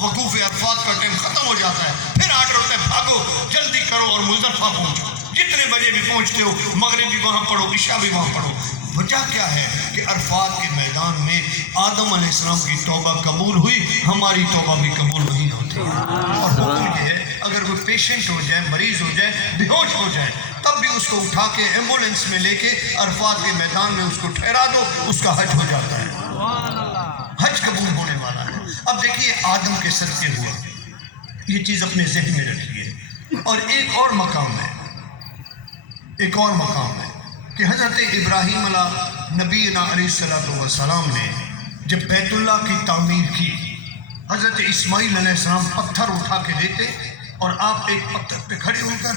वकूफ़ अरफात का टाइम ख़त्म हो जाता है, फिर आर्डर होता है भागो जल्दी करो और मुज़दलिफ़ा पहुँचो, जितने बजे भी पहुँचते हो मगरिब भी वहाँ पढ़ो, इशा भी वहाँ पढ़ो। वजह क्या है कि अरफात के मैदान में आदम अलैहिस्सलाम की तौबा कबूल हुई, हमारी तौबा भी कबूल नहीं होती। और हुक्म ये है अगर कोई पेशेंट हो जाए, मरीज हो जाए, बेहोश हो जाए, तब भी उसको उठा के एम्बुलेंस में लेके अरफात के मैदान में उसको ठहरा दो, उसका हज हो जाता है, हज कबूल होने वाला है। अब देखिए आदम के सदक़े हुआ, ये चीज़ अपने जहन में रखिए। और एक और मकाम है, एक और मकाम है कि हज़रत इब्राहीम नबीना अलैहिस्सलातु वस्सलाम ने जब बैतुल्लाह की तामीर की, हज़रत इस्माईल अलैहिस्सलाम पत्थर उठा के देते और आप एक पत्थर पे खड़े होकर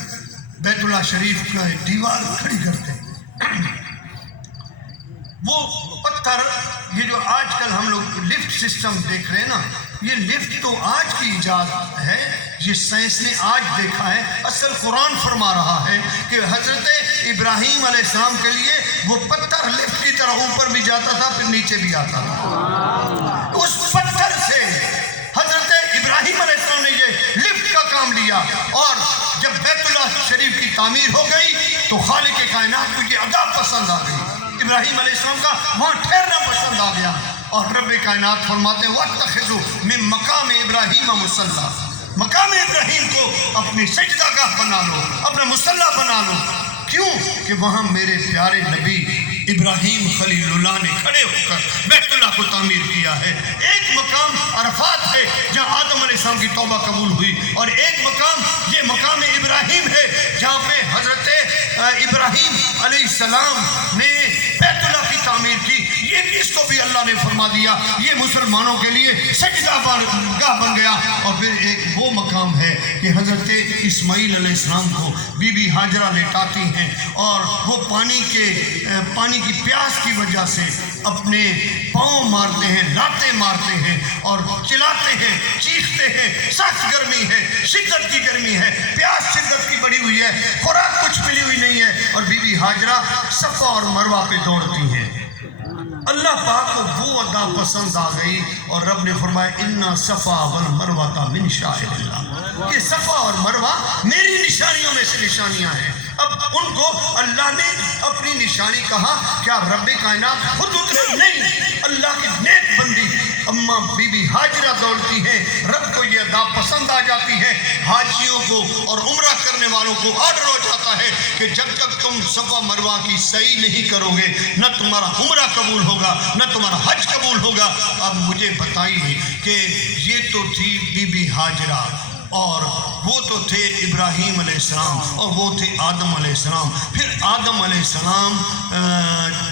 बैतुल्लाह शरीफ का एक दीवार खड़ी करते। वो पत्थर, ये जो आजकल हम लोग लिफ्ट सिस्टम देख रहे हैं ना, ये लिफ्ट तो आज की इजाद है, ये साइंस ने आज देखा है। असल कुरान फरमा रहा है कि हज़रत इब्राहीम अलैहिस्सलाम के लिए वो पत्थर लिफ्ट की तरह ऊपर भी जाता था, फिर नीचे भी आता था। उस पत्थर से हज़रत इब्राहीम अलैहिस्सलाम ने ये लिफ्ट का काम लिया, और जब बैतुल्लाह शरीफ की तामीर हो गई तो खालिक कायनात को ये अदा पसंद आ गई, इब्राहीम अलैहिस्सलाम का वहाँ ठहरना पसंद आ गया। और रब कायनात फरमाते वत्तखिज़ू मिन मकाम इब्राहीम मुसल्ला, मकाम इब्राहीम को अपनी सजदागाह बना लो, अपना मुसल्ला बना लो। क्यों? कि वहाँ मेरे प्यारे नबी इब्राहीम खलीलुल्लाह ने खड़े होकर बैतुल्लाह को तामीर किया है। एक मकाम अरफात है जहाँ आदम अलैहिस्सलाम की तौबा कबूल हुई, और एक मकाम ये मकाम इब्राहीम है जहाँ पे हज़रत इब्राहीम अलैहिस्सलाम ने बैतुल्लाह की तामीर की। ये इसको भी अल्लाह ने फरमा दिया, ये मुसलमानों के लिए सजदा गाह बन गया। और फिर एक वो मकाम है कि हज़रत इस्माईल अलैहिस्सलाम को बीबी हाजरा लेटाती हैं, और वो पानी की प्यास की वजह से अपने पाँव मारते हैं, लाते मारते हैं और चिल्लाते हैं, चीखते हैं। सख्त गर्मी है, शिद्दत की गर्मी है, प्यास शिद्दत की बढ़ी हुई है, खुराक कुछ मिली हुई नहीं है, और बीबी हाजरा सफ़ा और मरवा पे दौड़ती हैं। अल्लाह पाक को वो अदा पसंद आ गई, और रब ने फरमाया इन्ना सफ़ा वल मरवा मिन शाइरिल्लाह, ये सफ़ा और मरवा मेरी निशानियों में से निशानियाँ हैं। अब उनको अल्लाह ने अपनी निशानी कहा, क्या रब कायनात खुद उतरी? नहीं, अल्लाह की नेक बंदी अम्मा बीबी हाजरा दौड़ती हैं। रब को ये अदा पसंद आ जाती है। हाजियों को और उम्रा करने वालों को ऑर्डर हो जाता है कि जब तक तुम सफ़ा मरवा की सही नहीं करोगे, न तुम्हारा उम्रा कबूल होगा, न तुम्हारा हज कबूल होगा। अब मुझे बताइए कि ये तो थी बीबी हाजरा, और वो तो थे इब्राहीम अलैहिस्सलाम, और वो थे आदम अलैहिस्सलाम। फिर आदम अलैहिस्सलाम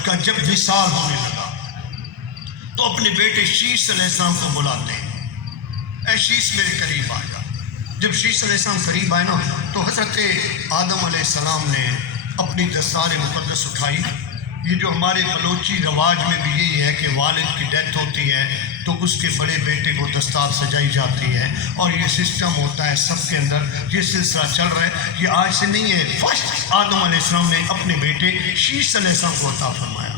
का जब विसाल होने लगा तो अपने बेटे शीश अलैहिस्सलाम को बुलाते हैं, ऐ शीश मेरे करीब आ जा। जब शीश अलैहिस्सलाम करीब आए ना, तो हज़रत आदम अलैहिस्सलाम ने अपनी दस्तार मुक़द्दस उठाई। ये जो हमारे बलोची रवाज में भी यही है कि वालिद की डेथ होती है तो उसके बड़े बेटे को दस्तार सजाई जाती है, और ये सिस्टम होता है सबके अंदर। ये सिलसिला चल रहा है, ये आज से नहीं है। फर्स्ट आदम अलैहिस्सलाम ने अपने बेटे शीश अलैहिस्सलाम को अता फरमाया,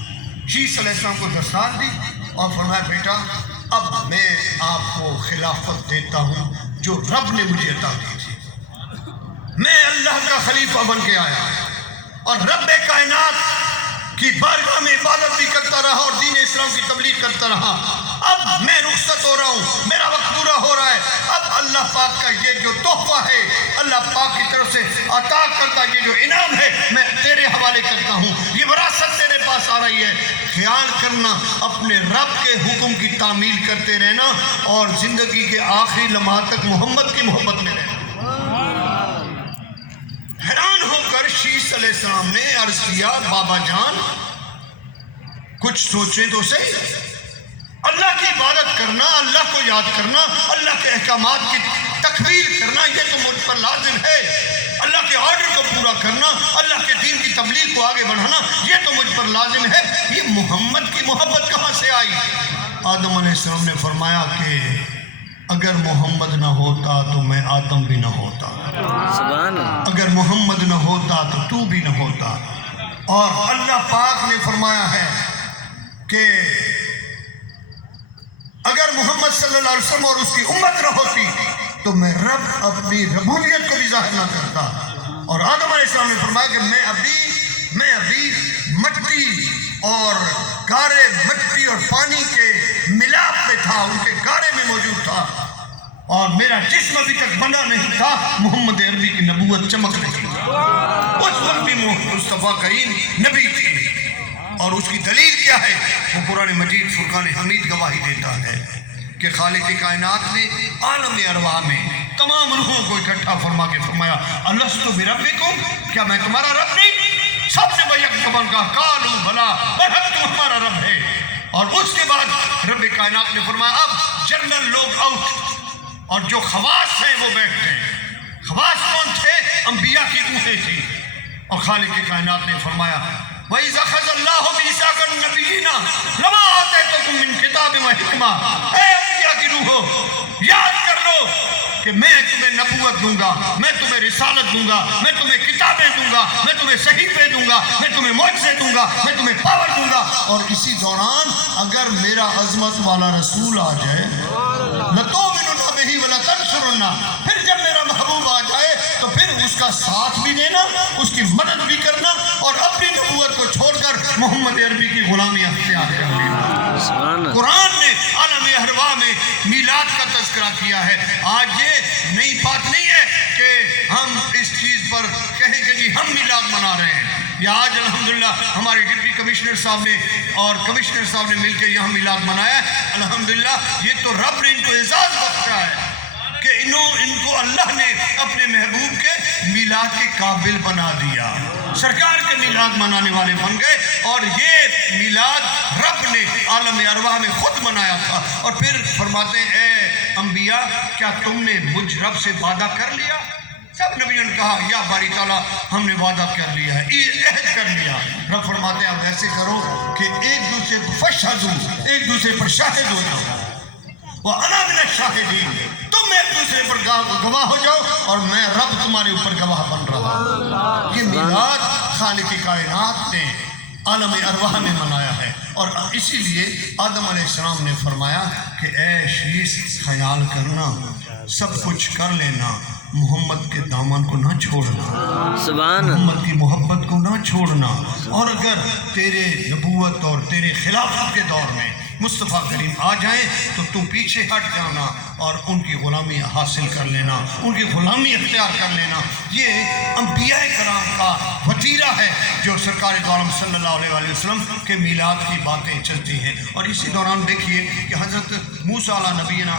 शीश अलैहिस्सलाम को दस्तार दी और फरमाया बेटा अब मैं आपको खिलाफत देता हूँ जो रब ने मुझे अता की थी। मैं अल्लाह का खलीफा बन के आया और रब कायनात की बारगाह में इबादत भी करता रहा और दीन इस्लाम की तबलीग करता रहा। अब मैं रुखसत हो रहा हूँ, मेरा वक्त पूरा हो रहा है। अब अल्लाह पाक का ये जो तोहफा है, अल्लाह पाक की तरफ से अता करता ये जो इनाम है, मैं तेरे हवाले करता हूँ। ये विरासत तेरे पास आ रही है। ख्याल करना, अपने रब के हुक्म की तामील करते रहना और ज़िंदगी के आखिरी लम्हा तक मोहम्मद की मोहब्बत में रहना। हैरान होकर शीश अलैहिस्सलाम ने अर्ज किया, बाबा जान कुछ सोचें तो सही। अल्लाह की इबादत करना, अल्लाह को याद करना, अल्लाह के अहकामात की तकमील करना, ये तो मुझ पर लाजिम है। अल्लाह के ऑर्डर को पूरा करना, अल्लाह के दीन की तबलीग को आगे बढ़ाना, ये तो मुझ पर लाजिम है। ये मोहम्मद की मोहब्बत कहाँ से आई? आदम अलैहिस्सलाम ने फरमाया कि अगर मोहम्मद न होता तो मैं आदम भी न होता, अगर मोहम्मद न होता तो तू भी न होता। और अल्लाह पाक ने फरमाया है कि اگر محمد صلی اللہ علیہ وسلم اور اس کی امت نہ ہوتی تو میں رب اپنی ربوبیت کو بھی ظاہر نہ کرتا. اور آدم علیہ السلام نے فرمایا کہ میں ابھی مٹی اور گارے، مٹی اور پانی کے ملاپ میں تھا، ان کے گارے میں موجود تھا، اور میرا جسم ابھی تک بنا نہیں تھا. محمد عربی کی نبوت چمک رہی تھی. اس وقت بھی مصطفیٰ کریم نبی تھی. اور اس کی دلیل کیا ہے؟ وہ قرآن مجید فرقان حمید گواہی دیتا ہے کہ خالق کائنات نے عالم ارواح میں تمام روحوں کو اکٹھا فرما کے فرمایا الستو بربکم، کیا میں تمہارا رب نہیں؟ سب نے بیک زبان کہا قالوا بلا، برحق تم ہمارا رب ہے. اور اس کے بعد رب کائنات نے فرمایا اب جنرل لوگ آؤٹ، اور جو خواص ہیں وہ بیٹھتے ہیں. خواص کون تھے؟ انبیاء کی روحیں تھی. اور خالق کائنات نے فرمایا وَإِذَا أَخَذَ اللَّهُ مِيثَاقَ النَّبِيِّينَ لَمَا آتَيْتُكُم مِّن كِتَابٍ وَحِكْمَةٍ. اے انبیاء کی روحو، یاد کر لو کہ میں تمہیں نبوت دوں گا، میں تمہیں رسالت دوں گا، میں تمہیں کتابیں دوں گا، میں تمہیں صحیفے دوں گا، میں تمہیں معجزے دوں گا، میں تمہیں پاور دوں گا. اور اسی دوران اگر میرا عظمت والا رسول آ جائے لَتُؤْمِنُنَّ بِهِ وَلَتَنْصُرُنَّهُ، پھر جب میرا محبوب آ جائے تو پھر اس کا ساتھ بھی دینا، اس کی مدد بھی کرنا، اور اپنی نبوت کو چھوڑ کر محمد عربی کی غلامی اختیار کر لینا. قرآن نے عالم ارواح میں میلاد کا تذکرہ کیا ہے. آج یہ نئی بات نہیں ہے کہ ہم اس چیز پر کہیں کہ جی ہم میلاد منا رہے ہیں. یہ آج الحمدللہ ہمارے ڈپٹی کمشنر صاحب نے اور کمشنر صاحب نے مل کے یہاں میلاد منایا ہے. الحمدللہ یہ تو رب نے ان کو اعزاز بخشا ہے کہ ان کو اللہ نے اپنے محبوب کے میلاد کے قابل بنا دیا، سرکار کے میلاد منانے والے بن گئے. اور یہ میلاد رب نے عالم ارواح میں خود منایا تھا. اور پھر فرماتے ہیں اے انبیاء، کیا تم نے مجھ رب سے وعدہ کر لیا؟ سب نبیوں نے کہا یا باری تعالیٰ ہم نے وعدہ کر لیا ہے، عہد کر لیا. رب فرماتے ہیں آپ ایسے کرو کہ ایک دوسرے پر فشہدوا، ایک دوسرے پر شاہد ہو جاؤ. وَأَنَا مِنَ الشَّاهِدِينَ، تم ایک دوسرے پر گواہ ہو جاؤ اور میں رب تمہارے اوپر گواہ بن رہا ہوں. یہ میلاد خالق کائنات نے عالم ارواح میں منایا ہے. اور اسی لیے آدم علیہ السلام نے فرمایا کہ اے شیس خیال کرنا، سب کچھ کر لینا، محمد کے دامن کو نہ چھوڑنا، محمد کی محبت کو نہ چھوڑنا. اور اگر تیرے نبوت اور تیرے خلافت کے دور میں مصطفیٰ کریم آ جائیں تو تم پیچھے ہٹ جانا اور ان کی غلامی حاصل کر لینا، ان کی غلامی اختیار کر لینا. یہ انبیاء کرام کا وتیرہ ہے جو سرکار دو عالم صلی اللہ علیہ وسلم کے میلاد کی باتیں چلتی ہیں. اور اسی دوران دیکھیے کہ حضرت موسیٰ علیہ نبینا